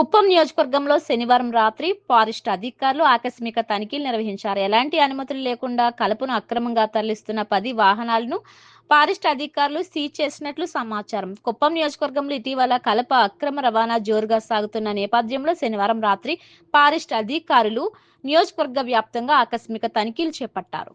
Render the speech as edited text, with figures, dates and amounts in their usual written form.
కుప్పం నియోజకవర్గంలో శనివారం రాత్రి ఫారెస్ట్ అధికారులు ఆకస్మిక తనిఖీలు నిర్వహించారు. ఎలాంటి అనుమతులు లేకుండా కలపను అక్రమంగా తరలిస్తున్న 10 వాహనాలను ఫారెస్ట్ అధికారులు సీజ్ చేసినట్లు సమాచారం. కుప్పం నియోజకవర్గంలో ఇటీవల కలప అక్రమ రవాణా జోరుగా సాగుతున్న నేపథ్యంలో శనివారం రాత్రి ఫారెస్ట్ అధికారులు నియోజకవర్గ వ్యాప్తంగా ఆకస్మిక తనిఖీలు చేపట్టారు.